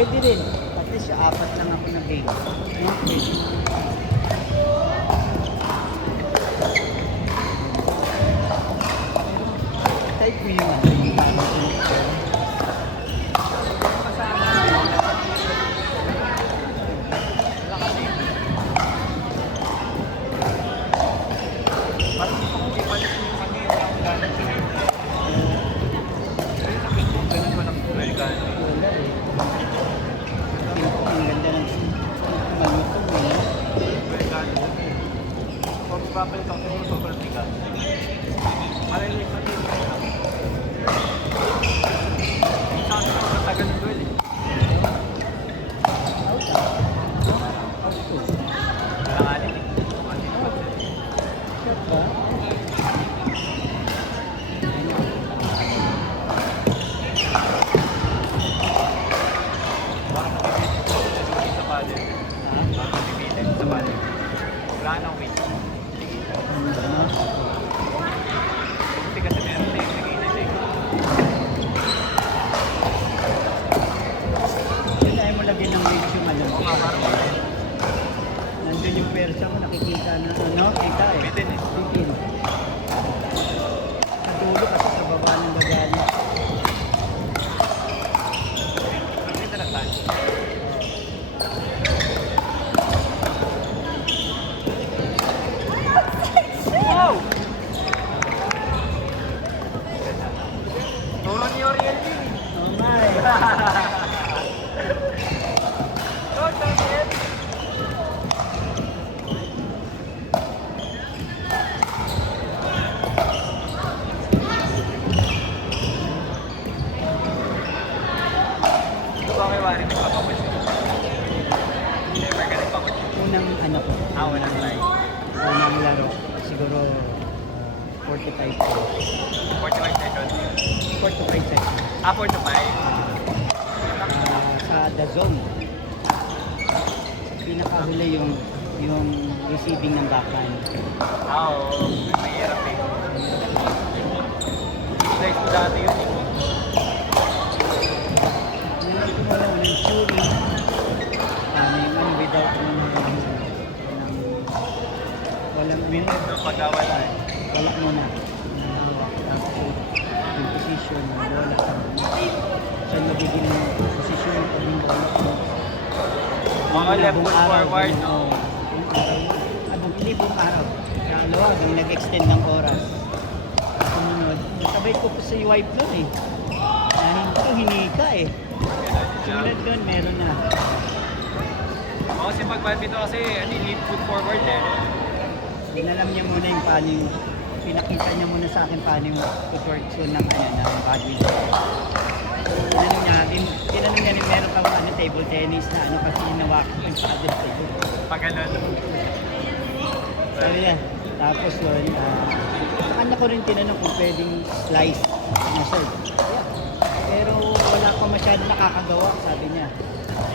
Pwede rin. At least, apat lang ako na bake. No? Pwede. Type mo yung ano, yung ano, ang ganda ng malutong eh. Papalit ako sa sobrang tigas. Marinig sa din. Sa akin ako matagal ng duel eh. Kalanganin eh. Shot ba? Baka matibit sa paddle. Baka matibit sa paddle. Wala nang weight. Kasi meron na yung naginit eh. Yun ayaw mo lagyan ng weight yung alam. Oo nga, parang wala eh. Nandun yung persa mo, nakikita na, ano, kita eh. Bitin eh. Bitin. Sa dulo kasi sa baba ng bagay. Ang ganda ng touch. Wow! Turo ni Oriel din. Oh my! Oh, Oriel! Ito ba may wari nagpapakot siya? Never ka nagpakot siya. Unang ano ko. Walang try. Unang laro. Siguro 45 to 45 seconds. 4 to 5 seconds. 4 to 5. Sa The Zone. Pinakahuli yung receiving ng backhand. Oo. Mahirap eh. Guys, ko dati yun eh. Nung wala ng shooting, yung ano without walang Ito pagkawala eh. wala mo na. Yung position, wala ka. Siya magiging position pag yung wala mo. Mga left foot forward. Oo. Hindi buong araw. Dalawa, hanggang nag-extend ng oras. Sumunod. Sabay ko po sa wife nun eh. Hinika eh. Sumunod doon, meron na. Oo, kasi pag badminton kasi lead foot forward eh. Inalam niya muna yung paano yung pinakita niya muna sa akin paano yung tutorial ng ng badminton. Tinanong niya meron ka ba table tennis na kasi hinawak ko yung paddle table. Pag ganun. Sabi niya, tapos yun, kanya ko rin tinanong kung pwedeng slice na serve. Yeah. Pero wala pa masyado nakakagawa, sabi niya.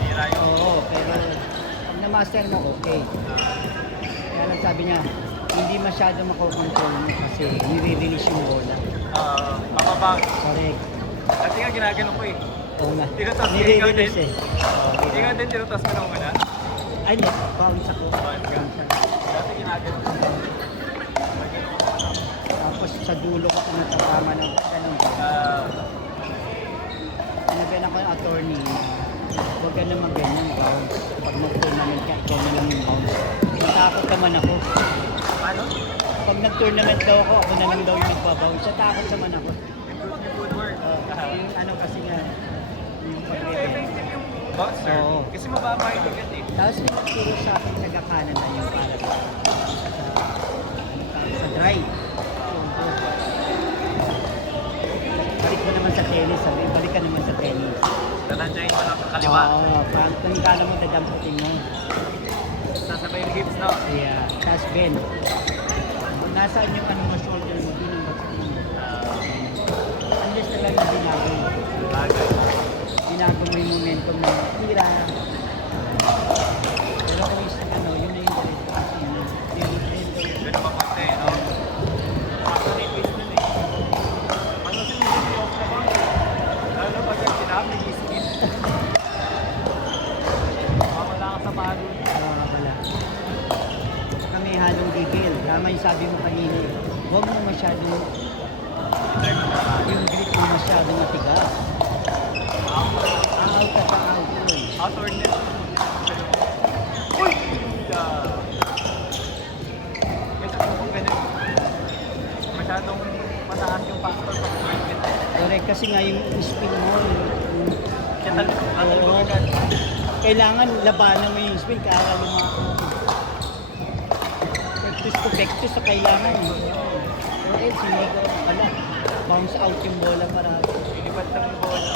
Hira yun. Oo, pero pag na-master mo, okay. Kaya lang sabi niya, hindi masyado makokontrol mo kasi nire-release yung bola. Mababa. Correct. Dati nga ginagano ko eh. Oo nga. Tinatas mo, ikaw Nire-release din? eh. Ikaw din tinutas mo nung una? Ay, hindi. Bounce ako. Bounce ka. Dati ginagano ko. Tapos sa dulo ko kung natapama ng ganun. Sinabihan ako ng attorney, huwag ka naman ganyan, bounce. Pag mag-tournament ka, ikaw na lang yung bounce. Natakot naman ako. Paano? Pag nag-tournament daw ako na lang daw yung nagpa-bounce. Natakot naman ako. Good work. Yung ano kasi nga, yung Pero pag-event. effective yung bouncer. Oo. Kasi mababa yung ticket eh. Tapos may nagturo sa akin sa Gakanan na yung para sa dry. Balik mo naman sa tennis, sabi, balik ka naman sa tennis. Nanandiyan mo lang sa kaliwa. Oo, parang kung kala mo dadamputin mo. Sasabay yung hips, no? Yeah, tapos bend. Kung nasaan yung ano mo shoulder mo, din ang batiin mo. Unless talaga binago mo. Bagay. Binago mo yung momentum ng tira. Pero kung is ano, yun na yung diretso kasi yun. Ganun pa konti, no? Ako na yung twist nun eh. Ano sinunod yung off na bounce? Lalo pag yung sinabi, i-skip. sabi mo kanina eh, huwag mo masyadong I-try mo na. yung grip mo masyadong matigas. Out ka sa out mo eh. Outwardness. Uy! Yeah. Kasi kung ganun, masyadong mataas yung factor sa movement. Correct, kasi nga yung spin mo, yung Kaya talagang kailangan labanan mo yung spin, kaya lumakad. Pectus to pectus sa kailangan. Or else, hindi ko pala. Bounce out yung bola parati. ilipad lang yung bola.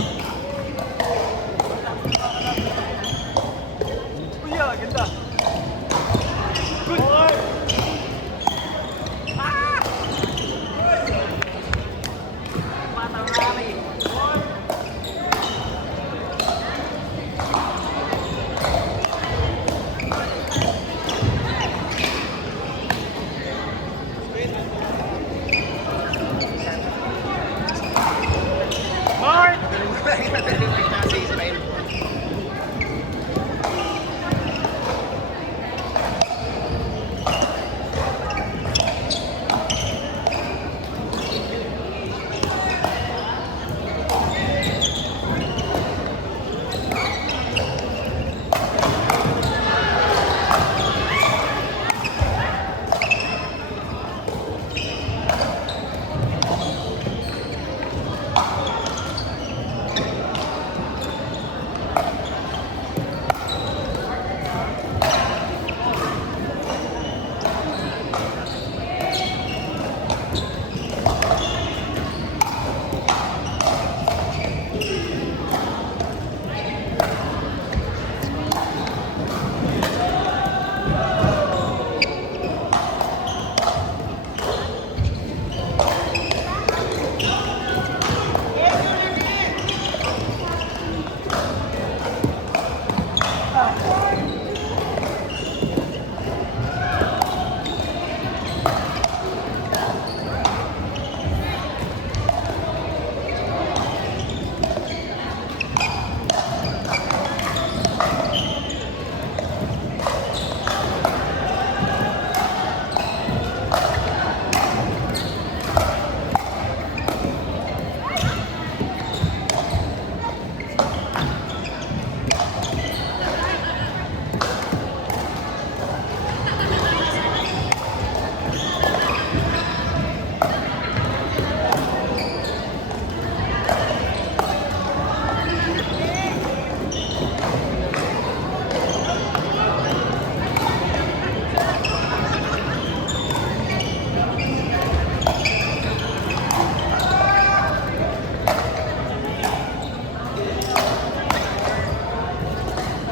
Uy, ganda. Good! Ah! Patarami. Mark!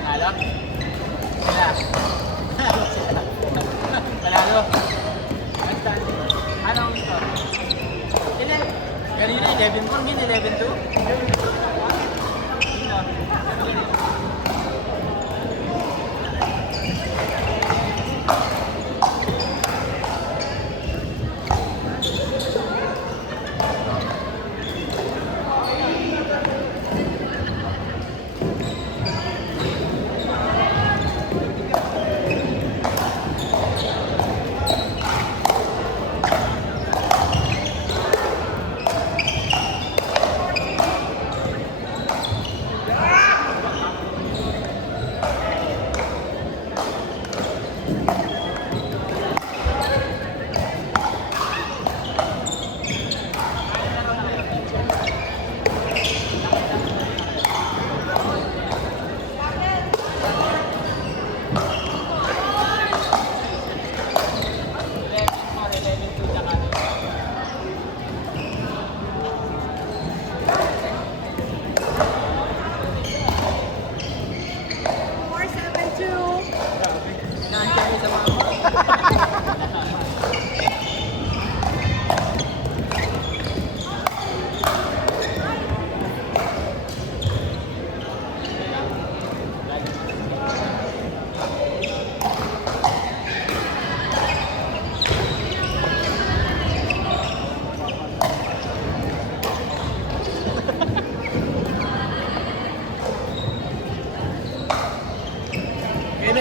Panalo? Sila. Panalo? Ano ang score? Ilan? Kanina 11-4, ngayon 11-2?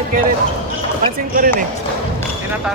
Kenneth, pansin ko rin eh. Tinatarget